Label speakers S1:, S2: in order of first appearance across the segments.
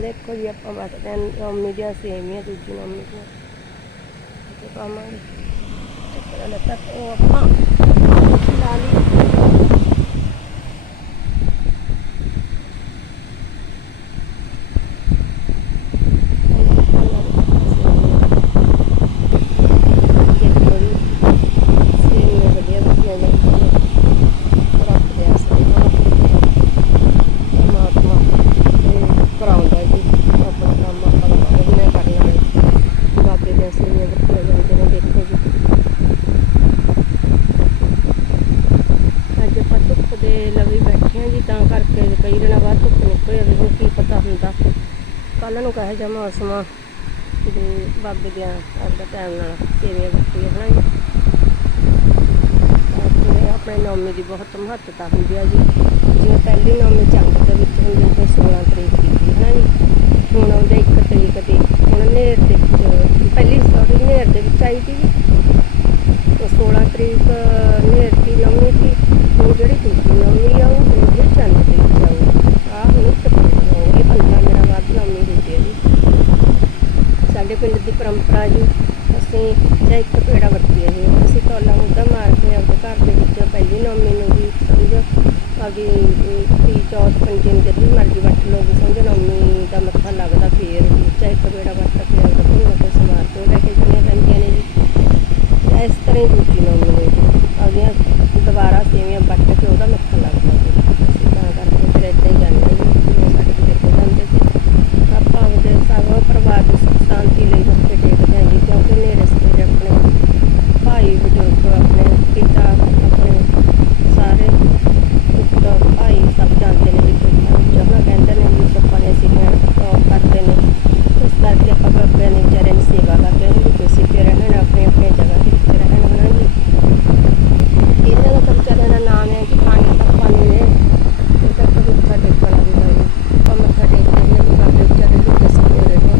S1: ਦੇਖੋ ਜੀ, ਆਪਾਂ ਵੱਟਦੇ ਹਾਂ ਨੌਮੀ ਦੀਆਂ ਸੇਮੀਆਂ ਦੂਜੀ ਨੌਮੀ ਦੀਆਂ ਤੇ ਪਾਵਾਂਗੇ ਚੱਕਰ ਲੱਗਾ ਉਹ ਆਪਾਂ ਲਾ ਲਈ ਸੇਮੀਆਂ ਵਧੀਆ ਵਧੀਆ ਜਾਂਦੀਆਂ ਨੇ ਰੱਖਦੇ ਆ ਸਾਰੇ ਪਰਮਾਤਮਾ ਤੇ ਕਰਾਉਂਦਾ ਜੀ ਆਪਣਾ ਕੰਮ ਆਪਾਂ ਦਾ ਵਧੀਆ ਕਰ ਲਾਂਗੇ ਬਾਬੇ ਦੇ ਅਸਲੀਆਂ ਬੱਤੀਆਂ ਜਾਂਦੇ ਨੇ ਦੇਖੋ ਜੀ ਅੱਜ ਆਪਾਂ ਧੁੱਪ ਦੇ ਲਵੀ ਬੈਠੇ ਹਾਂ ਜੀ ਤਾਂ ਕਰਕੇ ਕਈ ਦਿਨਾਂ ਬਾਅਦ ਧੁੱਪ ਨਿਕਲ ਜਾਵੇ ਹੁਣ ਕੀ ਪਤਾ ਹੁੰਦਾ ਕੱਲ ਨੂੰ ਕਹੇ ਜਾ ਮੌਸਮ ਆ? ਤੇ ਬਾਬੇ ਦੇ ਆਪਦਾ ਟਾਈਮ ਨਾਲ ਸੇਵੀਆਂ ਬੱਤੀ ਹਨਾ ਜੀ ਆਪਣੇ ਆਪਣੇ ਨੌਮੀ ਦੀ ਬਹੁਤ ਮਹੱਤਤਾ ਹੁੰਦੀ ਆ ਜੀ। ਜਿਵੇਂ ਪਹਿਲੀ ਨੌਮੀ ਚੰਦ ਦੇ ਵਿੱਚ ਹੁੰਦੀ ਤੇ 16 ਤਰੀਕ ਦੀ ਸੀ ਹਨਾ ਜੀ? ਹੁਣ ਉਹਦੇ 1 ਤਰੀਕ ਦੀ। ਹੁਣ ਨੇਰ ਦੇ ਵਿੱਚ, ਪਹਿਲੀ ਸਟੋਰੀ ਨੇਰ ਦੇ ਵਿੱਚ ਆਈ ਸੀ ਜੀ 16 ਤਰੀਕ ਨੇਰ ਦੀ ਨੌਮੀ ਸੀ ਹੁਣ ਜਿਹੜੀ ਦੂਜੀ ਨੌਮੀ ਆ ਉਹ ਉਹਦੇ ਚੰਦ ਦੇ ਵਿੱਚ ਆਊ ਆ ਹੁਣ ਇੱਕ ਤਰੀਕ ਨੂੰ ਆਊ। ਇਹ 15 ਦਿਨਾਂ ਬਾਅਦ ਨੌਮੀ ਹੁੰਦੀ ਹੈ ਜੀ ਸਾਡੇ ਪਿੰਡ ਦੀ ਪਰੰਪਰਾ ਜੀ ਅਸੀਂ ਜਾਂ ਇੱਕ ਪੇੜਾ ਵਰਤੀਏ ਜੀ ਅਸੀਂ ਟੋਲਾ ਮੁੱਦਾ ਮਾਰ ਕੇ ਆਪਣੇ ਘਰ ਦੇ ਵਿੱਚ ਪਹਿਲੀ ਨੌਮੀ ਨੂੰ ਵੀ ਸਮਝ ਆਪਦੀ ਤੀ ਚੌਥ ਪੰਜੇ ਨੂੰ ਜਿੱਦੀ ਮਰਜ਼ੀ ਵੱਟ ਲਓ ਵੀ ਸਮਝ ਨੌਮੀ ਦਾ ਮੱਥਾ ਲੱਗਦਾ ਫੇਰ ਵੀ ਚਾਹੇ ਇੱਕ ਪੇੜਾ ਵੱਟ ਕੇ ਆਪਦਾ ਭੁੰਨ ਕੇ ਸਮਾਰ ਕੇ ਉਹ ਲੈ ਕੇ ਜਾਣੀਆਂ ਪੈਂਦੀਆਂ ਨੇ ਜੀ ਤੇ ਇਸ ਤਰ੍ਹਾਂ ਹੀ ਦੂਜੀ ਨੌਮੀ ਨੂੰ ਜੀ ਆਪਦੀਆਂ ਦੁਬਾਰਾ ਸੇਵੀਆਂ ਵੱਟ ਕੇ ਉਹਦਾ ਮੱਥਾ ਲੱਗਦਾ ਜੀ ਅਸੀਂ ਤਾਂ ਕਰਕੇ ਫਿਰ ਏਦਾਂ ਹੀ ਜਾਂਦੇ ਜੀ ਜਿਵੇਂ ਸਾਡੇ ਕੋਲ ਦੇਖੇ ਜਾਂਦੇ ਸੀ ਆਪਾਂ ਆਪਦੇ ਸਾਰੇ ਪਰਿਵਾਰ ਦੀ ਸੁੱਖ ਸ਼ਾਂਤੀ ਲਈ ਮੱਥੇ ਟੇਕਦੇ ਹਾਂ ਜੀ ਕਿਉਂਕਿ ਨੇੜੇ ਸਵੇਰੇ ਆਪਣੇ ਭਾਈ ਬਜ਼ੁਰਗ ਆਪਣੇ ਪਿਤਾ ਆਪਣੇ ਸਾਰੇ ਪੁੱਤ ਭਾਈ ਸਭ ਜਾਂਦੇ ਨੇ ਜੀ ਖੇਤਾਂ ਵਿੱਚ ਉਹਨਾਂ ਕਹਿੰਦੇ ਨੇ ਵੀ ਆਪਾਂ ਨੇ ਸੀਗੀਆਂ ਉਹ ਕਰਦੇ ਨੇ ਇਸ ਕਰਕੇ ਆਪਾਂ ਬਾਬੇ ਨੇ ਵਿਚਾਰੇ ਦੀ ਸੇਵਾ ਕਰਦੇ ਹਾਂ ਵੀ ਕੋਈ ਸਿੱਖੇ ਰਹਿਣ ਆਪਣੀ ਆਪਣੀ ਜਗ੍ਹਾ ਤੇ ਵਿੱਚ ਰਹਿਣ ਹਨਾ ਜੀ ਇਹਨਾਂ ਦਾ ਤਾਂ ਵਿਚਾਰਿਆਂ ਦਾ ਨਾਮ ਹੈ ਕਿ ਪਾਣੀ ਤੱਕ ਪਾਣੀ ਨੇ ਇਹ ਤੱਕ ਮੱਥਾ ਟੇਕਣਾ ਵੀ ਹੈ ਆਪਾਂ ਮੱਥਾ ਟੇਕਦੇ ਨੇ ਵੀ ਬਾਬੇ ਵਿਚਾਰੇ ਨੂੰ ਕਿਸੇ ਦੇ ਰਹੇ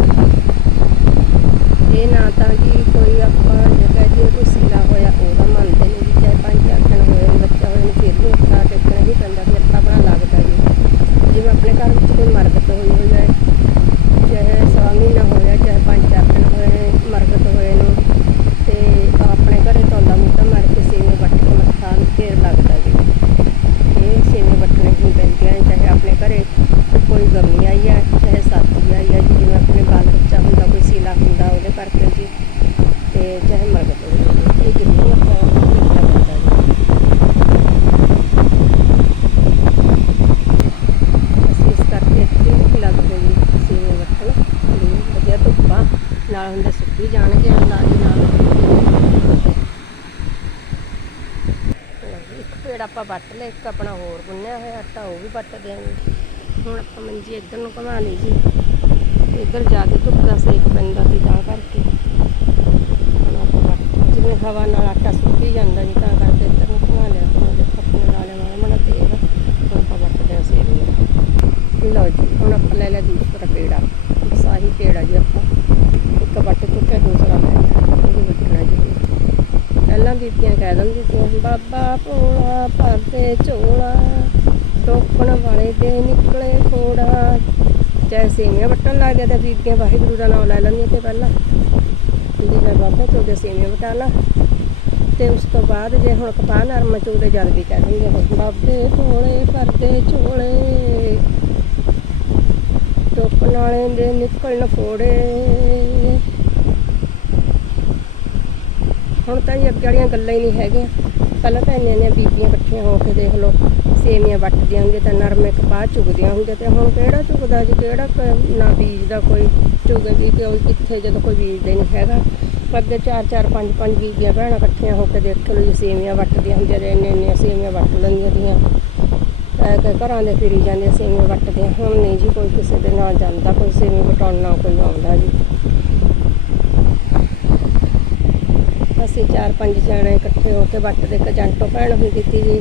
S1: ਇਹ ਨਾ ਤਾਂ ਜੀ ਕੋਈ ਆਪਾਂ ਜੇ ਕਹਿ ਦਈਏ ਕੋਈ ਸੀਲਾ ਹੋਇਆ ਉਹਦਾ ਮੰਨਦੇ ਨੇ ਜੀ ਚਾਹੇ ਪੰਜ ਚਾਰ ਦਿਨ ਹੋਏ ਨੇ ਬੱਚਾ ਹੋਏ ਨੇ ਫਿਰ ਵੀ ਮੱਥਾ ਟੇਕਣਾ ਹੀ ਪੈਂਦਾ ਵੀ ਅੱਤਾ ਬਣਾ ਲੱਗਦਾ ਜੀ ਜਿਵੇਂ ਆਪਣੇ ਘਰ ਵਿੱਚ ਕੋਈ ਮਰਗਤ ਹੋਈ ਹੋ ਜਾਏ ਚਾਹੇ ਸਵਾ ਮਹੀਨਾ ਹੋਇਆ ਚਾਹੇ ਪੰਜ ਚਾਰ ਦਿਨ ਹੋਏ ਨੇ ਮਰਗਤ ਹੋਏ ਨੂੰ ਤੇ ਆਪਣੇ ਘਰੇ ਤੋਲਾ ਮੁੱਦਾ ਮਾਰ ਕੇ ਸੇਵੇਂ ਵੱਟ ਕੇ ਮੱਥਾ ਫੇਰ ਲੱਗਦਾ ਜੀ ਇਹ ਸੇਵੇਂ ਵੱਟਣੇ ਹੀ ਪੈਂਦੀਆਂ ਨੇ ਚਾਹੇ ਆਪਣੇ ਘਰੇ ਕੋਈ ਗਮੀ ਆਈ ਹੈ ਚਾਹੇ ਸਾਥੀ ਆਈ ਹੈ ਜੀ ਜਿਵੇਂ ਆਪਣੇ ਬਾਲ ਬੱਚਾ ਹੁੰਦਾ ਕੋਈ ਸੀਲਾ ਹੁੰਦਾ ਉਹਦੇ ਕਰਕੇ ਜੀ ਤੇ ਚਾਹੇ ਮਰਗਤ ਹੋਵੇ ਇਹ ਜ਼ਰੂਰ ਆਪਾਂ ਕੀਤਾ ਜਾਂਦਾ ਜੀ ਅਸੀਂ ਇਸ ਕਰਕੇ ਠੀਕ ਲੱਗਦੇ ਜੀ ਸੇਵੇਂ ਵੱਟਣ ਵੀ ਵਧੀਆ ਧੁੱਪਾਂ ਨਾਲ ਹੁੰਦੇ ਸੁੱਕੀ ਜਾਣਗੇ ਨਾਲ ਦੀ ਨਾਲ ਇੱਕ ਪੇੜ ਆਪਾਂ ਵੱਟ ਲਿਆ, ਇੱਕ ਆਪਣਾ ਹੋਰ ਗੁੰਨਿਆ ਹੋਇਆ ਆਟਾ, ਉਹ ਵੀ ਵੱਟ ਦਿਆਂਗੇ। ਹੁਣ ਆਪਾਂ ਮੰਜੀ ਇੱਧਰ ਨੂੰ ਘੁਮਾ ਲਈ ਜੀ। ਇੱਧਰ ਜਾ ਕੇ ਧੁੱਪ ਦਾ ਸੇਕ ਪੈਂਦਾ ਸੀ ਤਾਂ ਕਰਕੇ। ਹੁਣ ਜਿਵੇਂ ਹਵਾ ਨਾਲ ਆਟਾ ਸੁੱਕੀ ਜਾਂਦਾ ਜੀ, ਤਾਂ ਕਰਕੇ ਇੱਧਰ ਨੂੰ ਘੁਮਾ ਲਿਆ। ਆਪਣੇ ਲਾ ਲਿਆ ਮਾੜਾ ਮਾੜਾ ਤੇਲ ਹੁਣ ਆਪਾਂ ਵੱਟਦੇ ਹਾਂ ਸੇਕ ਲਓ ਜੀ, ਹੁਣ ਆਪਾਂ ਲੈ ਲਿਆ ਦੂਸਰਾ ਪੇੜਾ। ਸਾਹੀ ਪੇੜਾ ਜੀ ਆਪਾਂ। ਇੱਕ ਵੱਟ ਚੁੱਕਿਆ, ਦੂਸਰਾ ਲੈ ਲਿਆ। ਇਹ ਵੱਟਣਾ ਜੀ। ਪਹਿਲਾਂ ਬੀਬੀਆਂ ਕਹਿ ਦਿੰਦੀ ਸੀ, ਬਾਬਾ ਭੋਲਾ ਭਰਦੇ ਝੋਲਾ, ਟੋਕਣ ਵਾਲੇ ਦੇ ਨਿਕਲੇ ਫੋੜਾ। ਚਾਹੇ ਸੇਵੀਆਂ ਵੱਟਣ ਲੱਗ ਗਿਆ ਤਾਂ ਬੀਬੀਆਂ ਵਾਹਿਗੁਰੂ ਦਾ ਨਾਮ ਲੈ ਲੈਂਦੀਆਂ ਤੇ ਪਹਿਲਾਂ। ਜੀ ਲੈ ਬਾਬਾ ਚੋਗੇ ਸੇਵੀਆਂ ਵਟਾ ਲਾ। ਤੇ ਉਸ ਤੋਂ ਬਾਅਦ ਜੇ ਹੁਣ ਕਪਾਹ ਨਰਮ ਚੋਦੇ ਜਦ ਵੀ ਕਹਿ ਦਿੰਦੇ ਬਾਬੇ ਭੋਲੇ ਭਰਦੇ ਝੋਲੇ, ਟੋਕਣ ਵਾਲੇ ਦੇ ਨਿਕਲਣ ਫੋੜੇ। ਹੁਣ ਤਾਂ ਜੀ ਅੱਗੇ ਵਾਲੀਆਂ ਗੱਲਾਂ ਹੀ ਨਹੀਂ ਹੈਗੀਆਂ। ਪਹਿਲਾਂ ਤਾਂ ਇੰਨੇ ਇੰਨੀਆਂ ਬੀਬੀਆਂ ਇਕੱਠੀਆਂ ਹੋ ਕੇ ਦੇਖ ਲਓ ਸੇਵੀਆਂ ਵੱਟਦੀਆਂ ਹੁੰਦੀਆਂ ਤਾਂ ਨਰਮੇ ਕਪਾਹ ਚੁਗਦੀਆਂ ਹੁੰਦੀਆਂ ਤੇ ਹੁਣ ਕਿਹੜਾ ਚੁਗਦਾ ਜੀ, ਕਿਹੜਾ ਨਾ ਬੀਜਦਾ ਕੋਈ ਚੁਗੇ ਵੀ ਕੋਈ ਕਿੱਥੇ ਜਦੋਂ ਕੋਈ ਬੀਜਦਾ ਨਹੀਂ ਹੈਗਾ। ਅੱਗੇ ਚਾਰ ਚਾਰ, ਪੰਜ ਪੰਜ ਬੀਬੀਆਂ ਭੈਣਾਂ ਇਕੱਠੀਆਂ ਹੋ ਕੇ ਦੇਖ ਲਓ ਜੀ ਸੇਵੀਆਂ ਵੱਟਦੀਆਂ ਹੁੰਦੀਆਂ ਤੇ ਇੰਨੇ ਇੰਨੀਆਂ ਸੇਵੀਆਂ ਵੱਟ ਲੈਂਦੀਆਂ ਦੀਆਂ ਕਿ ਘਰਾਂ ਦੇ ਫਿਰੀ ਜਾਂਦੇ ਸੇਵੀਆਂ ਵੱਟਦੇ ਹੁਣ ਨਹੀਂ ਜੀ ਕੋਈ ਕਿਸੇ ਦੇ ਨਾਲ ਜਾਂਦਾ, ਕੋਈ ਸੇਵੀਆਂ ਵਟਾਉਣਾ ਕੋਈ ਆਉਂਦਾ ਜੀ। ਅਸੀਂ ਚਾਰ ਪੰਜ ਜਣੇ ਇਕੱਠੇ ਹੋ ਕੇ ਵੱਟਦੇ ਇੱਕ ਜੰਟੋ ਭੈਣ ਹੁੰਦੀ ਸੀ ਜੀ,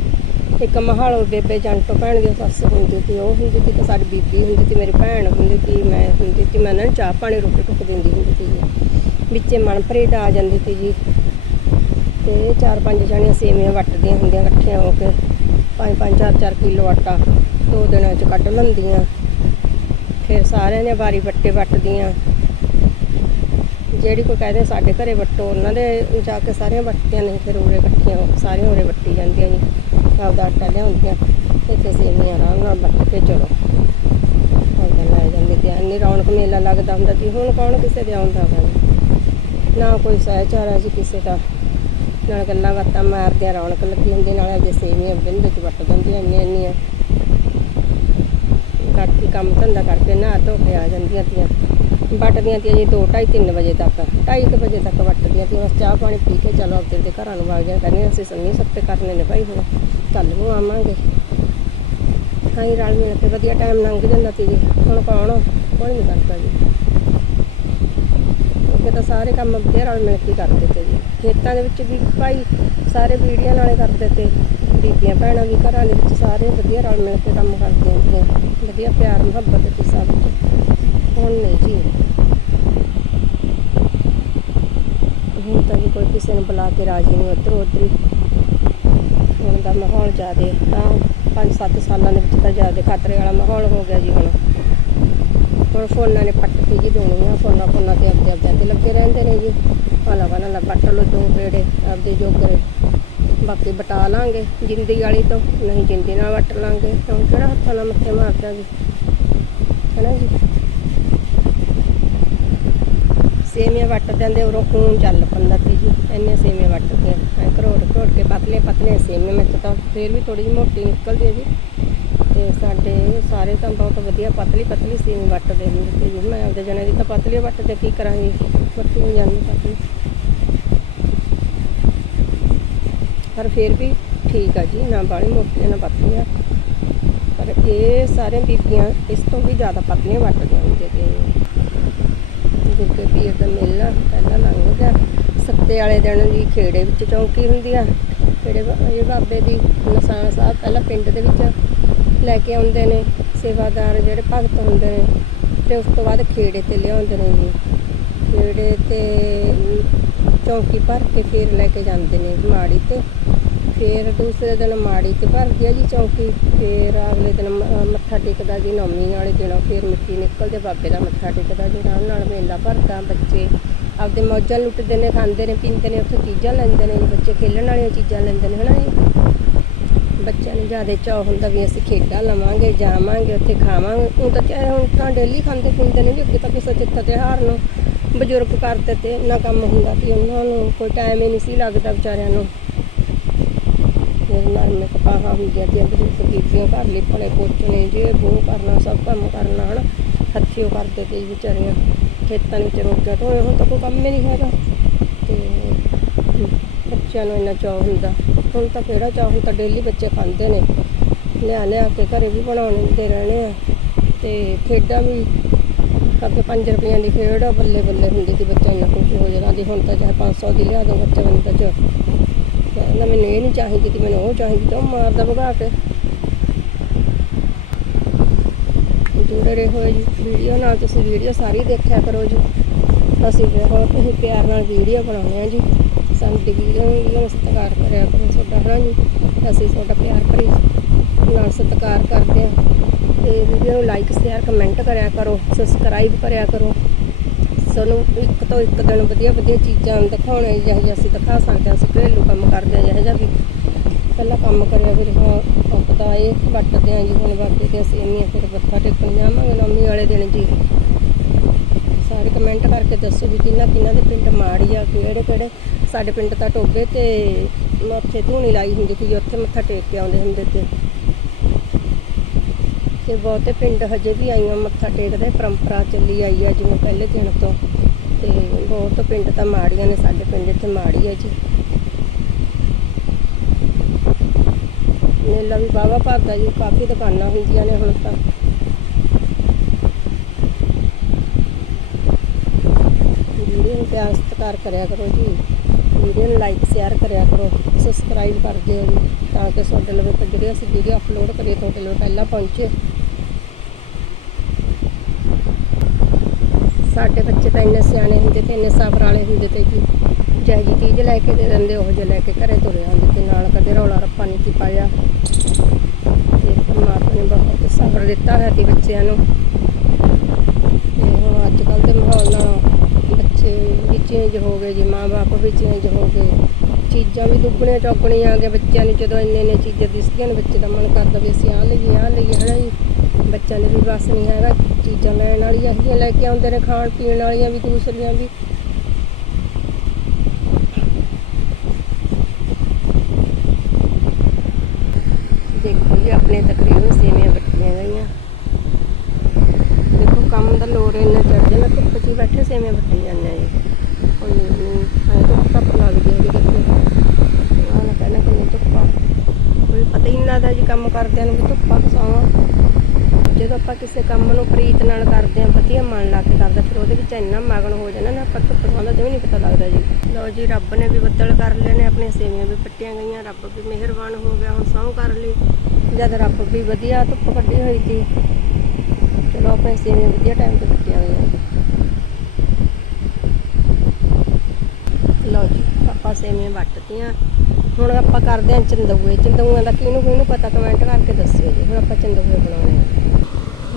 S1: ਇੱਕ ਮਹਾਲੋ ਬੇਬੇ ਜੰਟੋ ਭੈਣ ਦੀ ਸੱਸ ਹੁੰਦੀ ਸੀ, ਉਹ ਹੁੰਦੀ ਸੀ ਤੇ ਸਾਡੀ ਬੀਬੀ ਹੁੰਦੀ ਸੀ, ਮੇਰੀ ਭੈਣ ਹੁੰਦੀ ਸੀ, ਮੈਂ ਹੁੰਦੀ ਸੀ, ਮੈਂ ਉਹਨਾਂ ਨੂੰ ਚਾਹ ਪਾਣੀ ਰੋਟੀ ਟੁੱਕ ਦਿੰਦੀ ਹੁੰਦੀ ਸੀ ਜੀ। ਵਿੱਚੇ ਮਨਪ੍ਰੀਤ ਆ ਜਾਂਦੀ ਸੀ ਜੀ ਤੇ ਚਾਰ ਪੰਜ ਜਣੀਆਂ ਸੇਵੀਆਂ ਵੱਟਦੀਆਂ ਹੁੰਦੀਆਂ ਇਕੱਠੀਆਂ ਹੋ ਕੇ, ਪੰਜ ਪੰਜ ਚਾਰ ਚਾਰ ਕਿਲੋ ਆਟਾ ਦੋ ਦਿਨਾਂ ਚ ਕੱਢ ਲੈਂਦੀਆਂ। ਫਿਰ ਸਾਰਿਆਂ ਨੇ ਵਾਰੀ ਵੱਟੇ ਵੱਟਦੀਆਂ। ਜਿਹੜੀ ਕੋਈ ਕਹਦੇ ਸਾਡੇ ਘਰੇ ਵੱਟੋ, ਉਹਨਾਂ ਦੇ ਜਾ ਕੇ ਸਾਰੀਆਂ ਵੱਟਦੀਆਂ ਨੇ, ਫਿਰ ਉਰੇ ਇਕੱਠੀਆਂ, ਸਾਰੀਆਂ ਉਰੇ ਵੱਟੀ ਜਾਂਦੀਆਂ ਜੀ ਆਪਦਾ ਆਟਾ ਲਿਆਉਂਦੀਆਂ, ਇੱਥੇ ਤੇ ਸੇਵੀਆਂ ਆਰਾਮ ਨਾਲ ਵੱਟ ਕੇ ਚਲੋ। ਆਪਦਾ ਲੈ ਜਾਂਦੇ ਤੇ ਇੰਨੀ ਰੌਣਕ ਮੇਲਾ ਲੱਗਦਾ ਹੁੰਦਾ ਜੀ ਹੁਣ ਕੌਣ ਕਿਸੇ ਦੇ ਆਉਂਦਾ ਵਾ? ਨਾ ਕੋਈ ਸਹਿਚਾਰਾ ਜੀ ਕਿਸੇ ਦਾ। ਨਾਲ ਗੱਲਾਂ ਬਾਤਾਂ ਮਾਰਦਿਆਂ ਰੌਣਕ ਲੱਗੀ ਹੁੰਦੀ, ਨਾਲ ਅਜੇ ਸੇਵੀਆਂ ਬਿੰਦ ਚ ਵੱਟ ਦਿੰਦੀਆਂ ਇੰਨੀਆਂ ਇੰਨੀਆਂ। ਕਰਕੇ ਕੰਮ ਧੰਦਾ ਕਰਕੇ ਨਾ ਧੋ ਕੇ ਆ ਜਾਂਦੀਆਂ ਤੀਆਂ। ਵੱਟਦੀਆਂ ਤੀਆਂ ਜੀ 2 2:30 3 ਵਜੇ ਤੱਕ 2:30 ਵਜੇ ਤੱਕ ਵੱਟਦੀਆਂ ਤੀਆਂ, ਬਸ ਚਾਹ ਪਾਣੀ ਪੀ ਕੇ ਚਲੋ ਆਪਦੇ ਦੇ ਘਰਾਂ ਨੂੰ ਵਗ ਜਾ ਕਹਿੰਦੇ ਅਸੀਂ ਸੰਨੀ ਸੱਤੇ ਕਰਨੇ ਨੇ ਭਾਈ ਹੁਣ ਕੱਲ ਨੂੰ ਆਵਾਂਗੇ। ਹਾਂ ਰਲ ਮਿਲ ਕੇ ਵਧੀਆ ਟਾਈਮ ਲੰਘ ਜਾਂਦਾ ਤੀ ਜੀ, ਹੁਣ ਕੌਣ ਕੋਈ ਨਹੀਂ ਕਰਦਾ ਜੀ। ਅੱਗੇ ਤਾਂ ਸਾਰੇ ਕੰਮ ਵਧੀਆ ਰਲ ਮਿਲ ਕੇ ਕਰਦੇ ਤੇ ਜੀ। ਖੇਤਾਂ ਦੇ ਵਿੱਚ ਵੀ ਭਾਈ ਸਾਰੇ ਵੀਡੀਓ ਨਾਲੇ ਕਰਦੇ ਤੇ ਬੀਬੀਆਂ ਭੈਣਾਂ ਵੀ ਘਰਾਂ ਦੇ ਵਿੱਚ ਸਾਰੇ ਵਧੀਆ ਰਲ ਮਿਲ ਕੇ ਕੰਮ ਕਰਦੀਆਂ ਹੁੰਦੀਆਂ ਵਧੀਆ ਪਿਆਰ ਮੁਹੱਬਤ ਤੇ ਸਭ ਚ। ਹੁਣ ਨਹੀਂ ਜੀ। ਹੁਣ ਤਾਂ ਜੀ ਕੋਈ ਕਿਸੇ ਨੂੰ ਬੁਲਾ ਕੇ ਰਾਜੀ ਨਹੀਂ, ਉੱਧਰ ਉੱਧਰ। ਹੁਣ ਦਾ ਮਾਹੌਲ ਜ਼ਿਆਦੇ ਤਾਂ 5-7 ਸਾਲਾਂ ਦੇ ਵਿੱਚ ਤਾਂ ਜ਼ਿਆਦੇ ਖਤਰੇ ਵਾਲਾ ਮਾਹੌਲ ਹੋ ਗਿਆ ਜੀ ਹੁਣ। ਹੁਣ ਫੋਨਾਂ ਨੇ ਪੱਟਤੀ ਜੀ ਦੁਨੀਆ ਫੋਨਾਂ ਫੋਨਾਂ ਤੇ ਆਪਦੇ ਆਪਦੇ ਤੇ ਲੱਗੇ ਰਹਿੰਦੇ ਨੇ ਜੀ। ਹਾਲਾ ਵਾਲਾ ਲਾ ਪੱਟ ਲੋ ਦੋ ਪੇੜੇ ਆਪਦੇ ਜੋਗਰੇ। ਬਾਕੀ ਬਟਾ ਲਾਂਗੇ ਜਿੰਦੀ ਵਾਲੀ ਤੋਂ, ਨਹੀਂ ਜਿੰਦੀ ਨਾਲ ਵੱਟ ਲਾਂਗੇ। ਹੁਣ ਕਿਹੜਾ ਹੱਥਾਂ ਨਾਲ ਮੱਥੇ ਮਾਰਦਾ ਜੀ? ਹੈਨਾ ਜੀ? ਸੇਮੀਆਂ ਵੱਟ ਦਿੰਦੇ, ਉਰੋਂ ਖੂਨ ਚੱਲ ਪੰਦਾ ਸੀ ਜੀ। ਇੰਨੇ ਸੇਮੀਆਂ ਵੱਟ ਕੇ, ਐ ਕਰੋੜ ਕਰੋੜ ਕੇ ਪਤਲੇ ਪਤਲੇ ਸੇਮੀਆਂ ਵਿੱਚ ਤਾਂ ਫੇਰ ਵੀ ਥੋੜੀ ਜਿਹੀ ਮੋਟੀ ਨਿਕਲਦੀ ਹੈ ਜੀ। ਤੇ ਸਾਡੇ ਸਾਰੇ ਤਾਂ ਬਹੁਤ ਵਧੀਆ ਪਤਲੀ ਪਤਲੀ ਸੇਮੀ ਵੱਟਦੇ ਹੁੰਦੇ ਤੇ ਜੀ। ਮੈਂ ਆਪਦੇ ਜਣੇ ਦੀ ਤਾਂ ਪਤਲੀ ਵੱਟਦੇ ਕੀ ਕਰਾਂਗੀ? ਵੱਟੀ ਨਹੀਂ ਜਾਂਦੀ ਪਤਲੀ। ਪਰ ਫੇਰ ਵੀ ਠੀਕ ਆ ਜੀ, ਨਾ ਬਾਹਲੀ ਮੋਟੀਆਂ ਨਾ ਪਤਲੀਆਂ ਪਰ ਇਹ ਸਾਰੇ ਬੀਬੀਆਂ ਇਸ ਤੋਂ ਵੀ ਜ਼ਿਆਦਾ ਪਤਲੀਆਂ ਵੱਟਦੀਆਂ ਹੁੰਦੀਆਂ ਤੇ ਗੁੱਗੇ ਪੀਰ ਦਾ ਮੇਲਾ ਪਹਿਲਾਂ ਲੰਘ ਗਿਆ। ਸੱਤੇ ਵਾਲੇ ਦਿਨ ਜੀ ਖੇੜੇ ਵਿੱਚ ਚੌਂਕੀ ਹੁੰਦੀ ਆ। ਖੇੜੇ ਇਹ ਬਾਬੇ ਦੀ ਨਸਾਨ ਸਾਹਿਬ ਪਹਿਲਾਂ ਪਿੰਡ ਦੇ ਵਿੱਚ ਲੈ ਕੇ ਆਉਂਦੇ ਨੇ। ਸੇਵਾਦਾਰ ਜਿਹੜੇ ਭਗਤ ਹੁੰਦੇ ਨੇ, ਤੇ ਉਸ ਤੋਂ ਬਾਅਦ ਖੇੜੇ ਤੇ ਲਿਆਉਂਦੇ ਨੇ ਜੀ। ਖੇੜੇ ਤੇ ਚੌਂਕੀ ਭਰ ਕੇ ਫਿਰ ਲੈ ਕੇ ਜਾਂਦੇ ਨੇ ਮਾੜੀ ਤੇ। ਫਿਰ ਦੂਸਰੇ ਦਿਨ ਮਾੜੀ 'ਚ ਭਰਦੀ ਆ ਜੀ ਚੌਂਕੀ, ਫਿਰ ਅਗਲੇ ਦਿਨ ਮ- ਮੱਥਾ ਟੇਕਦਾ ਜੀ ਨੌਮੀ ਵਾਲੇ ਦਿਨ, ਫਿਰ ਮਿੱਟੀ ਨਿਕਲਦੇ ਬਾਬੇ ਦਾ ਮੱਥਾ ਟੇਕਦਾ ਜੀ, ਆਰਾਮ ਨਾਲ ਮੇਲਾ ਭਰਦਾ ਬੱਚੇ। ਆਪਦੇ ਮੌਜਾਂ ਲੁੱਟਦੇ ਨੇ, ਖਾਂਦੇ ਨੇ, ਪੀਂਦੇ ਨੇ, ਉੱਥੇ ਚੀਜ਼ਾਂ ਲੈਂਦੇ ਨੇ ਬੱਚੇ ਖੇਲਣ ਵਾਲੀਆਂ ਚੀਜ਼ਾਂ ਲੈਂਦੇ ਨੇ, ਹਨਾ ਜੀ। ਬੱਚਿਆਂ ਨੂੰ ਜ਼ਿਆਦਾ ਚਾਅ ਹੁੰਦਾ ਵੀ ਅਸੀਂ ਖੇਡਾਂ ਲਵਾਂਗੇ, ਜਾਵਾਂਗੇ, ਉੱਥੇ ਖਾਵਾਂਗੇ। ਹੁਣ ਤਾਂ ਚਾਹੇ ਹੁਣ ਤਾਂ ਡੇਲੀ ਖਾਂਦੇ ਪੀਂਦੇ ਨੇ ਜੀ, ਅੱਗੇ ਤਾਂ ਕਿਸੇ ਤਿੱਥ ਤਿਉਹਾਰ ਨੂੰ ਬਜ਼ੁਰਗ ਕਰਦੇ ਤੇ ਇੰਨਾ ਕੰਮ ਹੁੰਦਾ ਕਿ ਉਹਨਾਂ ਨੂੰ ਕੋਈ ਟਾਈਮ ਹੀ ਨਹੀਂ ਸੀ ਲੱਗਦਾ ਵਿਚਾਰਿਆਂ ਨੂੰ। ਮੇਰੇ ਨਾਲ ਮੈਂ ਕਪਾਹਾ ਹੁੰਦੀਆਂ ਤੇ ਬਜ਼ੁਰਗ ਬੀਬੀਆਂ ਘਰ ਲਿਪਣੇ ਪੋਚਣੇ ਜੇ ਉਹ ਕਰਨਾ, ਸਭ ਕੰਮ ਕਰਨਾ, ਹਨਾ? ਹੱਥੀਂ ਉਹ ਕਰਦੇ ਤੇ ਜੀ ਵਿਚਾਰੀਆਂ ਖੇਤਾਂ ਵਿੱਚ ਰੋਟੀਆਂ ਢੋਏ ਹੁਣ ਤਾਂ ਕੋਈ ਕੰਮ ਹੀ ਨਹੀਂ ਹੈਗਾ। ਤੇ ਬੱਚਿਆਂ ਨੂੰ ਇੰਨਾ ਚਾਅ ਹੁੰਦਾ। ਹੁਣ ਤਾਂ ਕਿਹੜਾ ਚਾਅ, ਹੁਣ ਤਾਂ ਡੇਲੀ ਬੱਚੇ ਖਾਂਦੇ ਨੇ। ਲਿਆ ਲਿਆ ਕੇ ਘਰੇ ਵੀ ਬਣਾਉਣੇ ਰਹਿਣੇ ਆ। ਤੇ ਖੇਡਾਂ ਵੀ ਕਦੇ 5 ਰੁਪਈਆਂ ਦੀ ਖੇਡ ਬੱਲੇ ਬੱਲੇ ਹੁੰਦੀ ਸੀ ਬੱਚਾ ਇੰਨਾ ਖੁਸ਼ ਹੋ ਜਾਂਦਾ ਹੁਣ ਤਾਂ ਚਾਹੇ 500 ਦੀ ਲਿਆ ਦੋ ਬੱਚੇ ਮੈਨੂੰ ਤਾਂ ਚ ਕਹਿੰਦਾ ਮੈਨੂੰ ਇਹ ਨਹੀਂ ਚਾਹੀਦੀ ਕਿ ਮੈਨੂੰ ਉਹ ਚਾਹੀਦੀ ਤਾਂ ਉਹ ਮਾਰਦਾ ਭਗਾ ਕੇ। ਜੁੜੇ ਰਹੋ ਜੀ ਵੀਡੀਓ ਨਾਲ ਤੁਸੀਂ ਵੀਡੀਓ ਸਾਰੀ ਦੇਖਿਆ ਕਰੋ ਜੀ। ਅਸੀਂ ਬਹੁਤ ਹੀ ਪਿਆਰ ਨਾਲ ਵੀਡੀਓ ਬਣਾਉਂਦੇ ਆ ਜੀ। ਸਾਡੀ ਵੀਡੀਓ ਵੀਡੀਓ ਸਤਿਕਾਰ ਕਰਿਆ ਕਰੋ ਤੁਹਾਡਾ, ਹਨਾ ਜੀ? ਅਸੀਂ ਤੁਹਾਡਾ ਪਿਆਰ ਭਰੀ ਨਾਲ ਸਤਿਕਾਰ ਕਰਦੇ ਆ ਤੇ ਵੀਡੀਓ ਨੂੰ ਲਾਈਕ ਸ਼ੇਅਰ ਕਮੈਂਟ ਕਰਿਆ ਕਰੋ ਸਬਸਕ੍ਰਾਈਬ ਕਰਿਆ ਕਰੋ। ਸਾਨੂੰ ਇੱਕ ਤੋਂ ਇੱਕ ਦਿਨ ਵਧੀਆ ਵਧੀਆ ਚੀਜ਼ਾਂ ਦਿਖਾਉਣੇ, ਜਿਹੋ ਜਿਹਾ ਅਸੀਂ ਦਿਖਾ ਸਕਦੇ ਹਾਂ, ਅਸੀਂ ਘਰੇਲੂ ਕੰਮ ਕਰਦੇ ਹਾਂ, ਜਿਹੋ ਜਿਹਾ ਵੀ ਪਹਿਲਾਂ ਕੰਮ ਕਰਿਆ, ਫਿਰ ਹੁਣ ਆਪਦਾ ਇਹ ਵੱਟਦੇ ਹਾਂ ਜੀ, ਹੁਣ ਬਾਕੀ ਤੇ ਅਸੀਂ ਇੰਨੀਆਂ ਫਿਰ ਮੱਥਾ ਟੇਕਣ ਜਾਵਾਂਗੇ ਨੌਮੀ ਵਾਲੇ ਦਿਨ ਜੀ। ਸਾਰੇ ਕਮੈਂਟ ਕਰਕੇ ਦੱਸੋ ਵੀ ਕਿੰਨਾ ਕਿੰਨਾ ਦੇ ਪਿੰਡ ਮਾੜੀ ਆ, ਕਿਹੜੇ ਕਿਹੜੇ ਸਾਡੇ ਪਿੰਡ ਤਾਂ ਟੋਬੇ ਤੇ ਉੱਥੇ ਧੂਣੀ ਲਾਈ ਹੁੰਦੀ ਸੀ, ਉੱਥੇ ਮੱਥਾ ਟੇਕ ਕੇ ਆਉਂਦੇ ਹੁੰਦੇ ਤੇ। ਤੇ ਬਹੁਤੇ ਪਿੰਡ ਹਜੇ ਵੀ ਆਈਆਂ, ਮੱਥਾ ਟੇਕਦੇ, ਪਰੰਪਰਾ ਚੱਲੀ ਆਈ ਆ ਜਿਵੇਂ ਪਹਿਲੇ ਦਿਨ ਤੋਂ। ਤੇ ਬਹੁਤ ਪਿੰਡ ਤਾਂ ਮਾੜੀਆਂ ਨੇ, ਸਾਡੇ ਪਿੰਡ ਇੱਥੇ ਮਾੜੀ ਹੈ ਜੀ। ਮੇਲਾ ਵੀ ਬਾਵਾ ਭਰਦਾ ਜੀ, ਕਾਫੀ ਦੁਕਾਨਾਂ ਹੁੰਦੀਆਂ ਨੇ ਹੁਣ ਤਾਂ। ਵੀਡੀਓ ਨੂੰ ਪਿਆਰ ਸਤਿਕਾਰ ਕਰਿਆ ਕਰੋ ਜੀ। ਵੀਡੀਓ ਨੂੰ ਲਾਈਕ ਸ਼ੇਅਰ ਕਰਿਆ ਕਰੋ। ਸਬਸਕ੍ਰਾਈਬ ਕਰ ਦਿਓ ਜੀ, ਤਾਂ ਕਿ ਤੁਹਾਡੇ ਲਵੇ ਤਾਂ ਅਸੀਂ ਵੀਡੀਓ ਅਪਲੋਡ ਕਰੀਏ, ਤੁਹਾਡੇ ਲਵੇ ਪਹਿਲਾਂ ਪਹੁੰਚੇ। ਸਾਡੇ ਬੱਚੇ ਤਾਂ ਇੰਨੇ ਸਿਆਣੇ ਹੁੰਦੇ ਤੇ ਇੰਨੇ ਸਬਰ ਵਾਲੇ ਹੁੰਦੇ ਤੇ ਜੀ। ਜਿਹੋ ਜਿਹੀ ਚੀਜ਼ ਲੈ ਕੇ ਦੇ ਦਿੰਦੇ, ਉਹ ਜਿਹੇ ਲੈ ਕੇ ਘਰੇ ਤੁਰੇ ਆਉਂਦੇ ਤੇ ਨਾਲ ਕਦੇ ਰੌਲਾ ਰੱਪਾ ਨਹੀਂ ਸੀ ਪਾਇਆ। ਤੇ ਪਰਮਾਤਮਾ ਨੇ ਬਹੁਤ ਸਬਰ ਦਿੱਤਾ ਹੈ ਤੇ ਬੱਚਿਆਂ ਨੂੰ। ਅੱਜ ਕੱਲ ਦੇ ਮਾਹੌਲ ਨਾਲ ਬੱਚੇ ਵੀ ਚੇਂਜ ਹੋ ਗਏ ਜੀ, ਮਾਂ-ਬਾਪ ਵੀ ਚੇਂਜ ਹੋ ਗਏ। ਚੀਜ਼ਾਂ ਵੀ ਦੁੱਗਣੀਆਂ ਚੌਗਣੀਆਂ ਆ ਗਏ ਬੱਚਿਆਂ ਨੂੰ, ਜਦੋਂ ਇੰਨੇ ਇੰਨੇ ਚੀਜ਼ਾਂ ਦਿਸਦੀਆਂ ਨੇ, ਬੱਚੇ ਦਾ ਮਨ ਕਰਦਾ ਵੀ ਅਸੀਂ ਆ ਲਈਏ ਆ ਲਈਏ, ਹਨਾ ਜੀ। ਬੱਚਿਆਂ ਦੇ ਵੀ ਬਸ ਨਹੀਂ ਹੈਗਾ ਚੀਜ਼ਾਂ ਲੈਣ ਵਾਲੀਆਂ ਹੀ ਲੈ ਕੇ ਆਉਂਦੇ ਨੇ ਖਾਣ ਪੀਣ ਵਾਲੀਆਂ ਵੀ ਦੂਸਰੀਆਂ ਵੀ ਦੇਖੋ ਜੀ ਆਪਣੇ ਤਕਰੀਬਨ ਸੇਵੀਆਂ ਬੱਟੀਆਂ ਗਈਆਂ ਦੇਖੋ ਕੰਮ ਦਾ ਲੋੜ ਇੰਨਾ ਚੜ ਜਾਂਦਾ ਧੁੱਪ 'ਚ ਹੀ ਬੈਠੇ ਸੇਵੀਆਂ ਬੱਟੀ ਜਾਂਦੇ ਆ ਜੀ ਹੁਣ ਨਹੀਂ ਧੁੱਪ ਧੱਪ ਲੱਗਦੀ ਹੈ ਜੀ ਦੇਖੋ ਆਹ ਨਾ ਕਹਿਣਾ ਕਿ ਧੁੱਪਾ ਕੋਈ ਪਤਾ ਹੀ ਨਹੀਂ ਲੱਗਦਾ ਜੀ ਕੰਮ ਕਰਦਿਆਂ ਨੂੰ ਵੀ ਧੁੱਪਾ ਕਸਾਵਾਂ ਜਦੋਂ ਆਪਾਂ ਕਿਸੇ ਕੰਮ ਨੂੰ ਪ੍ਰੀਤ ਨਾਲ ਕਰਦੇ ਆਂ ਵਧੀਆ ਮਨ ਲਾ ਕੇ ਕਰਦੇ ਫਿਰ ਉਹਦੇ ਵਿੱਚ ਇੰਨਾ ਮਗਨ ਹੋ ਜਾਂਦਾ ਨਾ ਆਪਾਂ ਧੁੱਪ ਛਾਂ ਦਾ ਜਿਵੇਂ ਨਹੀਂ ਪਤਾ ਲੱਗਦਾ ਜੀ। ਲਓ ਜੀ, ਰੱਬ ਨੇ ਵੀ ਬੱਦਲ ਕਰ ਲਏ ਨੇ, ਆਪਣੀਆਂ ਸੇਵੀਆਂ ਵੀ ਪੱਟੀਆਂ ਗਈਆਂ, ਰੱਬ ਵੀ ਮਿਹਰਬਾਨ ਹੋ ਗਿਆ, ਹੁਣ ਸਹੁੰ ਕਰ ਲਈ। ਜਦ ਰੱਬ ਵੀ ਵਧੀਆ, ਧੁੱਪ ਕੱਢੀ ਹੋਈ ਸੀ। ਚਲੋ ਆਪਣੇ ਸੇਵੀਆਂ ਵਧੀਆ ਟਾਈਮ ਤੇ ਪੱਟੀਆਂ ਗਈਆਂ। ਲਓ ਜੀ, ਆਪਾਂ ਸੇਵੀਆਂ ਵੱਟਤੀਆਂ। ਹੁਣ ਆਪਾਂ ਕਰਦੇ ਹਾਂ ਚੰਦੂਏ ਚੰਦੂਆਂ ਦਾ ਕਿਹਨੂੰ ਕਿਹਨੂੰ ਪਤਾ? ਕਮੈਂਟ ਕਰਕੇ ਦੱਸਿਓ ਜੀ। ਹੁਣ ਆਪਾਂ ਚੰਦੂਏ ਬਣਾਉਣੇ ਆ।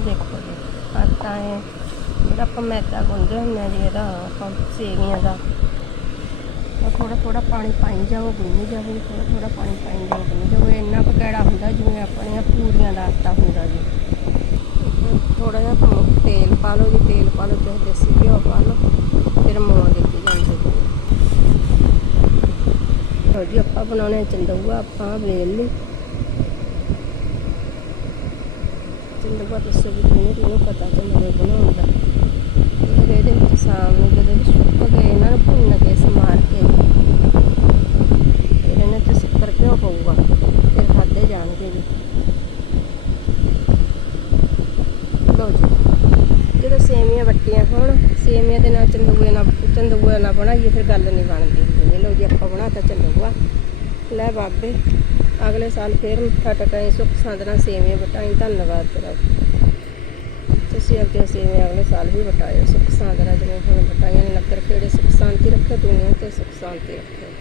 S1: ਦੇਖੋ ਜੀ ਆਟਾ ਹੈ ਜਿਹੜਾ ਆਪਾਂ ਮੈਦਾ ਗੁੰਦੇ ਹੁੰਦੇ ਆ ਜੀ, ਇਹਦਾ ਆਪਾਂ ਸੇਵੀਆਂ ਦਾ ਥੋੜਾ ਥੋੜਾ ਪਾਣੀ ਪਾਈ ਜਾਓ, ਗੁੰਨੀ ਜਾਓ ਥੋੜਾ ਥੋੜਾ ਪਾਣੀ ਪਾਈ ਜਾਓ, ਗੁੰਨੀ ਜਾਓ। ਇੰਨਾ ਕੁ ਕੈੜਾ ਹੁੰਦਾ ਜਿਵੇਂ ਆਪਣੀਆਂ ਪੂਰੀਆਂ ਦਾ ਆਟਾ ਹੁੰਦਾ ਜੀ। ਥੋੜਾ ਜਿਹਾ ਆਪਾਂ ਤੇਲ ਪਾ ਲਓ ਜੀ, ਤੇਲ ਪਾ ਲਓ, ਚਾਹੇ ਦੇਸੀ ਘਿਓ ਪਾ ਲਓ, ਫਿਰ ਮੋਣ ਦਿੱਤੀ ਜਾਂਦੀ ਹੈ। ਲਓ ਜੀ, ਆਪਾਂ ਬਣਾਉਣੇ ਚੰਦੂਆ ਆਪਾਂ ਵੇਲ ਲਈ। ਚੰਦੂਆ ਦੱਸੋ ਵੀ ਕਿਹਨੂੰ ਕਿਹਨੂੰ ਪਤਾ ਚੰਦੂਏ ਬਣਾਉਣ ਦਾ। ਫਿਰ ਇਹਦੇ ਵਿੱਚ ਸ਼ਾਮ ਨੂੰ ਜਦੋਂ ਇਹ ਸੁੱਕ ਗਏ, ਇਹਨਾਂ ਨੂੰ ਭੁੰਨ ਕੇ ਸਮਾਰ ਕੇ। ਫਿਰ ਇਹਨਾਂ ਤੇ ਸ਼ੱਕਰ ਘਿਓ ਪਊਗਾ? ਫਿਰ ਖਾਦੇ ਜਾਣਗੇ ਜੀ ਲਓ ਜੀ। ਜਦੋਂ ਸੇਮੀਆਂ ਵੱਟੀਆਂ ਹੋਣ ਸੇਮੀਆਂ ਦੇ ਨਾਲ ਚੰਦੂਏ ਨਾਲ ਚੰਦੂਏ ਨਾਲ ਬਣਾਈਏ, ਫਿਰ ਗੱਲ ਨਹੀਂ ਬਣਦੀ ਹੁੰਦੀ। ਲਓ ਜੀ, ਆਪਾਂ ਬਣਾਤਾ ਚੰਦੂਆ ਲੈ ਬਾਬੇ, ਅਗਲੇ ਸਾਲ ਫੇਰ ਮਿੱਠਾ ਟਕਾਈ ਸੁੱਖ ਸੰਦਨਾ ਸੇਮੀਆਂ ਵਟਾਈ ਧੰਨਵਾਦ ਤੇਰਾ। ਤੁਸੀਂ ਆਪਣੀਆਂ ਸੇਵੀਆਂ ਅਗਲੇ ਸਾਲ ਵੀ ਵਟਾਇਓ ਸੁੱਖ ਸੰਦਨਾ ਜਿਵੇਂ ਹੁਣ ਵਟਾਈਆਂ ਨੇ, ਨਗਰ ਖੇੜੇ ਸੁੱਖ ਸ਼ਾਂਤੀ ਰੱਖੇ, ਦੁਨੀਆ ਤੇ ਸੁੱਖ ਸ਼ਾਂਤੀ ਰੱਖੇ।